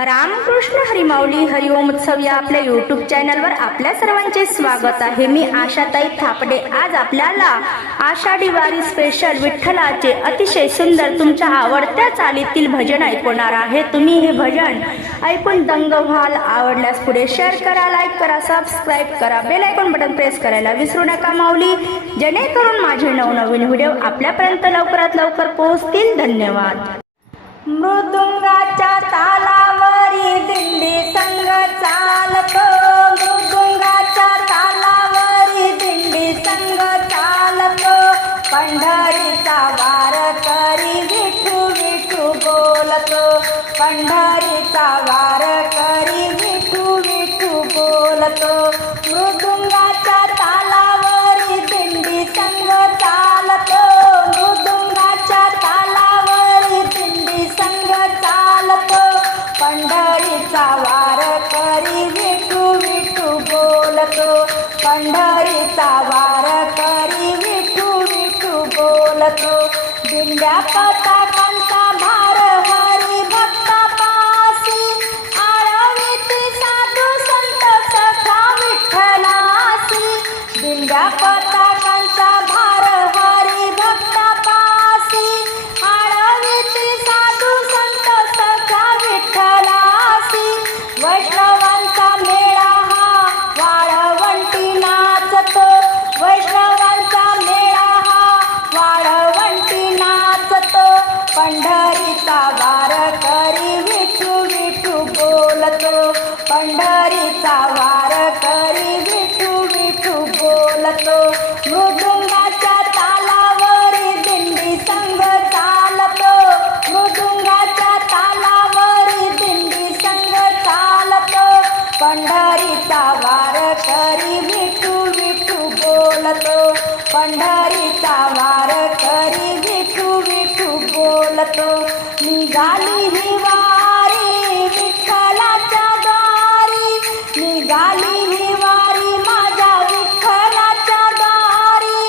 रामकृष्ण हरिमाऊली हरिओम उत्सव या आपल्या यूट्यूब चॅनलवर आपल्या सर्वांचे स्वागत आहे। मी आशाताई थापडे। आज आपल्याला आषाढी वारी स्पेशल विठ्ठलाचे अतिशय सुंदर तुमच्या आवडत्या चालीतील भजन ऐकवणार आहे। तुम्ही हे भजन ऐकून दंग व्हाल। आवडल्यास पुढे शेअर करा, लाईक करा, सबस्क्राईब करा, बेल आयकॉन बटन प्रेस करायला विसरू नका माऊली, जेणेकरून माझे नवनवीन व्हिडिओ आपल्यापर्यंत लवकरात लवकर पोहोचतील। धन्यवाद। मृदुंगाच्या तालावरी दिंडी संग चालतो, मृदुंगाच्या तालावरी दिंडी संग चालतो, पंढरीचा वार करी विठू विठू बोलतो, पंढरीचा वार करी विठू विठू बोलतो। मृदुंगाच्या तालावरी दिंडी संग चालतो, मृदुंगाच्या तालावरी दिंडी संग चालतो, पंढरीचा वार करी विठू विठू बोलतो, पंढरीचा वार करी विठू विठू बोलतो। दिंड्या पताकांचा भार हरी भक्ता पासी, आळविती साधू संत सखा विठ्ठलासी, दिंड्या पताकांचा भार हरी भक्ता पासी, आळविती साधू संत सखा विठ्ठलासी, वैष्णवांचा मेळा हा वाळवंटी नाचतो, वैष्णवांचा मेळा हा वाळवंटी नाचतो, पंढरीचा वार करी विठू विठू बोलतो, पंढरीचा वार करी विठू विठू बोलतो। मृदुंगाच्या तालावरी दिंडी संग चालतो, मृदुंगाच्या तालावरी दिंडी संग चालतो, पंढरीचा वार करी विठू विठू बोलतो, पंढरीचा वार करी विठू विठू बोलतो। निघाली ही वारी विठ्ठलाच्या दारी, निघाली ही वारी माझ्या विठ्ठलाच्या दारी,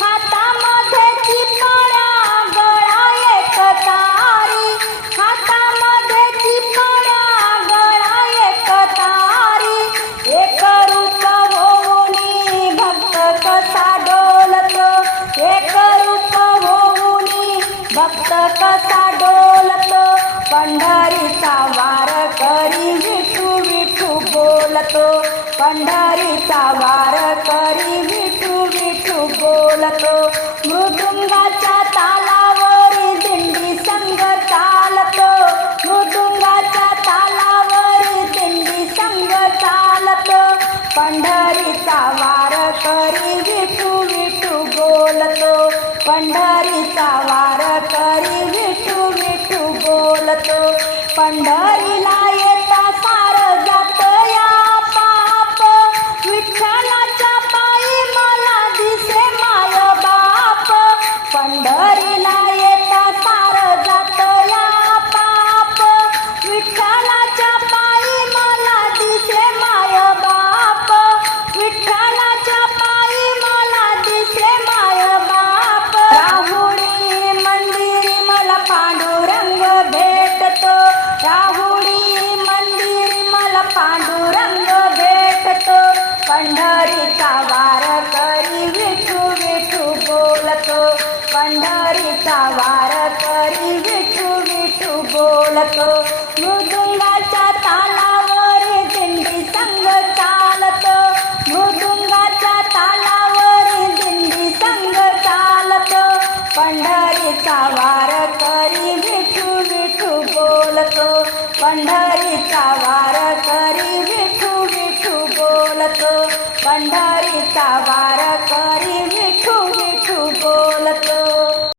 हातामध्ये चिपळ्या गळा एक तारी, हातामध्ये चिपळ्या गळा एक तारी, एक रूप होऊनी भक्त कसा डोलतो, एक रूप होऊनी भक्त कसा डोलतो, पंढरीचा वार करी विठू विठू बोलतो, पंढरीचा वार करी विठू विठू बोलतो। मृदुंगाच्या तालावरी दिंडी संग चालतो, मृदुंगाच्या तालावरी दिंडी संग चालतो, पंढरीचा वार करी विठू विठू बोलतो, पंढरीचा वार करी विठू विठू बोलतो। पंढरीला येता सार जात या पाप, विठ्ठलाच्या पायी मला दिसे माय बाप, पंढरीला येता सार जात या पाप, विठ्ठलाच्या पायी मला दिसे माय बाप, विठ्ठलाच्या पायी मला दिसे माय बाप। राहुडी मंदिरी मला पांडुरंग भेटतो, राहुडी मंदिरी मला पांडुरंग भेटतो, पंढरीचा वार करी विठू विठू बोलतो, पंढरीचा वार करी विठू विठू बोलतो। मृदुंगाच्या तालावरी दिंडी संग चालतो, मृदुंगाच्या तालावरी दिंडी संग चालतो, पंढरीचा वार करी विठू विठू बोलतो, पंढरीचा वार करी विठू विठू बोलतो, पंढरीचा वार करी